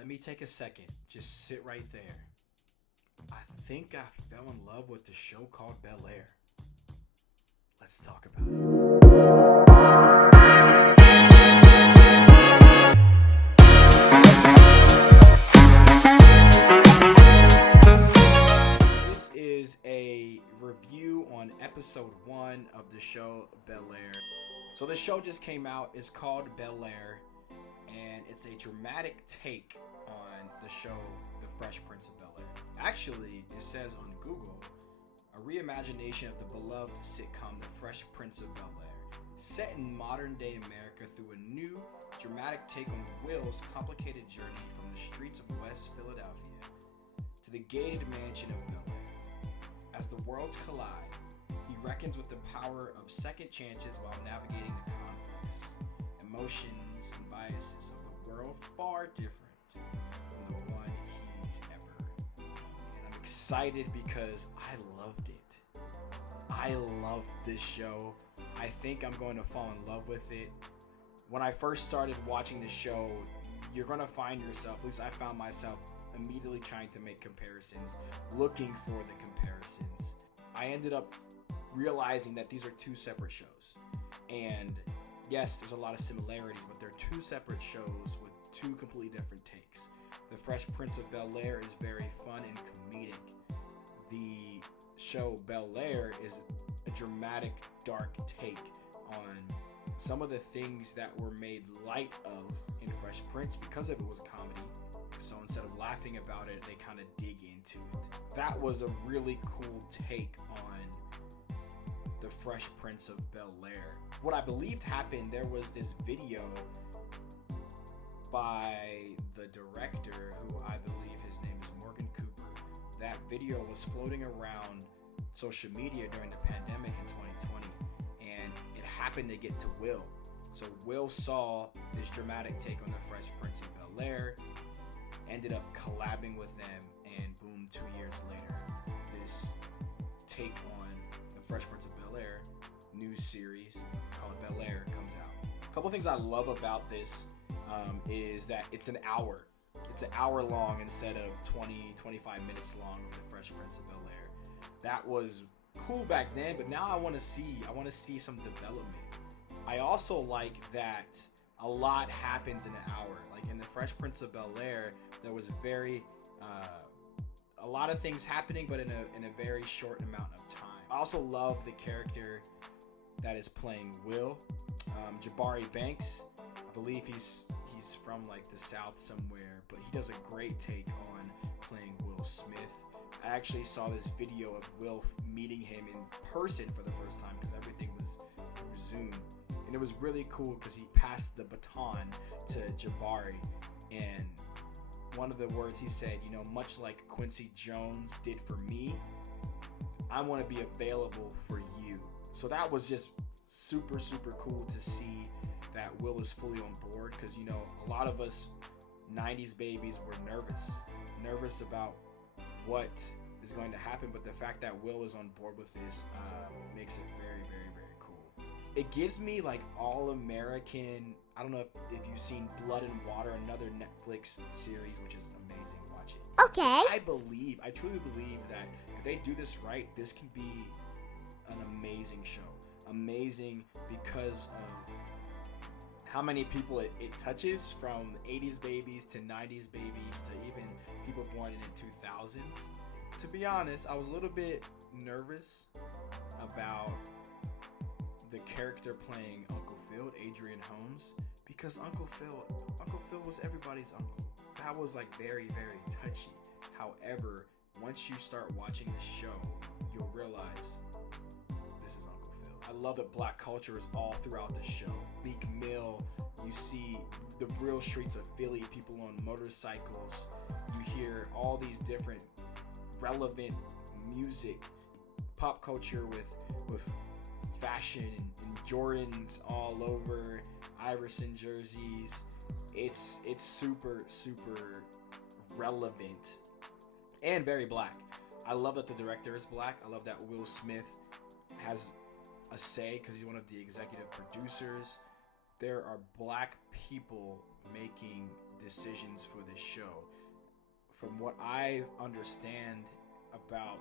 Let me take a second. Just sit right there. I think I fell in love with the show called Bel-Air. Let's talk about it. This is a review on episode 1 of the show Bel-Air. So the show just came out. It's called Bel-Air, and it's a dramatic take on the show The Fresh Prince of Bel-Air. Actually, it says on Google, a reimagination of the beloved sitcom The Fresh Prince of Bel-Air, set in modern-day America through a new, dramatic take on Will's complicated journey from the streets of West Philadelphia to the gated mansion of Bel-Air. As the worlds collide, he reckons with the power of second chances while navigating the conflicts, emotions, and biases of the world far different from the one he's ever known. And I'm excited because I loved it. I loved this show. I think I'm going to fall in love with it. When I first started watching the show, you're going to find yourself, at least I found myself, immediately trying to make comparisons, looking for the comparisons. I ended up realizing that these are two separate shows. And yes, there's a lot of similarities, but they're two separate shows with two completely different takes. The Fresh Prince of Bel-Air is very fun and comedic. The show Bel-Air is a dramatic, dark take on some of the things that were made light of in Fresh Prince because of it was a comedy. So instead of laughing about it, they kind of dig into it. That was a really cool take on The Fresh Prince of Bel-Air. What I believed happened, there was this video by the director, who I believe his name is Morgan Cooper. That video was floating around social media during the pandemic in 2020, and it happened to get to Will. So Will saw this dramatic take on The Fresh Prince of Bel-Air, ended up collabing with them, and boom, 2 years later, this take on The Fresh Prince of Bel-Air new series called Bel-Air comes out. A couple things I love about this is that it's an hour. It's an hour long instead of 20-25 minutes long of The Fresh Prince of Bel-Air. That was cool back then, but now I want to see some development. I also like that a lot happens in an hour. Like in The Fresh Prince of Bel-Air, there was a lot of things happening, but in a very short amount of time. I also love the character that is playing Will, Jabari Banks. I believe he's from like the South somewhere, but he does a great take on playing Will Smith. I actually saw this video of Will meeting him in person for the first time because everything was through Zoom. And it was really cool because he passed the baton to Jabari, and one of the words he said, much like Quincy Jones did for me, I want to be available for you. So that was just super, super cool to see that Will is fully on board, because, a lot of us 90s babies were nervous about what is going to happen, but the fact that Will is on board with this makes it very, very, very cool. It gives me like all American. I don't know if you've seen Blood and Water, another Netflix series, which is amazing. Watch it. Okay. So I truly believe that if they do this right, this can be an amazing show. Amazing because of how many people it touches, from 80s babies to 90s babies to even people born in the 2000s. To be honest, I was a little bit nervous about the character playing Uncle Phil, Adrian Holmes, because Uncle Phil was everybody's uncle. That was like very, very touchy. However, once you start watching the show, you'll realize this is Uncle Phil. I love that Black culture is all throughout the show. Meek Mill, you see the real streets of Philly, people on motorcycles. You hear all these different relevant music, pop culture with fashion and Jordans all over, Iverson jerseys. It's super, super relevant and very Black. I love that the director is Black. I love that Will Smith has a say because he's one of the executive producers. There are Black people making decisions for this show. From what I understand about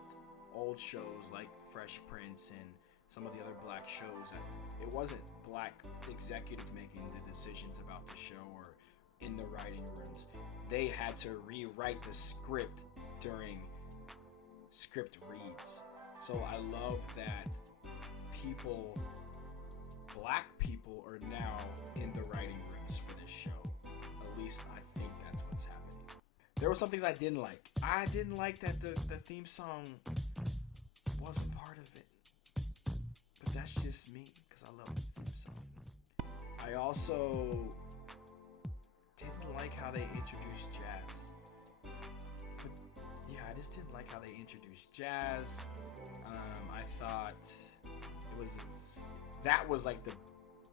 old shows like Fresh Prince and some of the other black shows, it wasn't black executives making the decisions about the show or in the writing rooms. They had to rewrite the script during script reads. So I love that black people are now in the writing rooms for this show. At least I think that's what's happening. There were some things I didn't like. I didn't like that the theme song wasn't part of it. But that's just me, because I love the theme song. I also didn't like how they introduced jazz. But yeah, I just didn't like how they introduced jazz. I thought that was like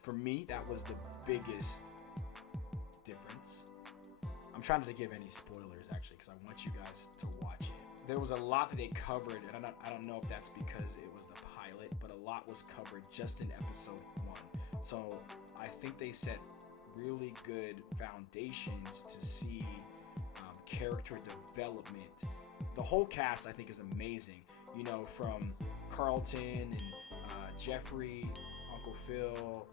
for me, that was the biggest difference. I'm trying not to give any spoilers, actually, because I want you guys to watch it. There was a lot that they covered, and I don't know if that's because it was the pilot, but a lot was covered just in episode 1. So I think they set really good foundations to see character development. The whole cast, I think, is amazing. You know, from Carlton and Jeffrey, Uncle Phil,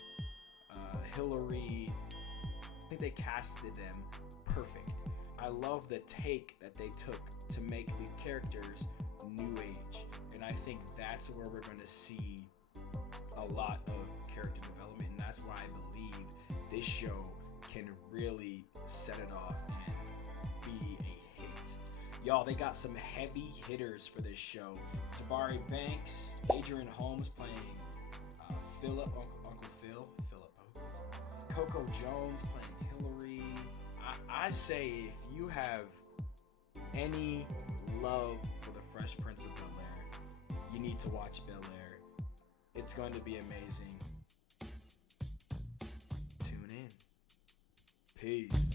Hillary. I think they casted them perfect. I love the take that they took to make the characters new age, and I think that's where we're going to see a lot of character development, and that's why I believe this show can really set it off and be a hit. Y'all, they got some heavy hitters for this show. Tabari Banks, Adrian Holmes playing Uncle Phil, Coco Jones playing Hillary. I say if you have any love for the Fresh Prince of Bel-Air, you need to watch Bel-Air. It's going to be amazing. Tune in. Peace.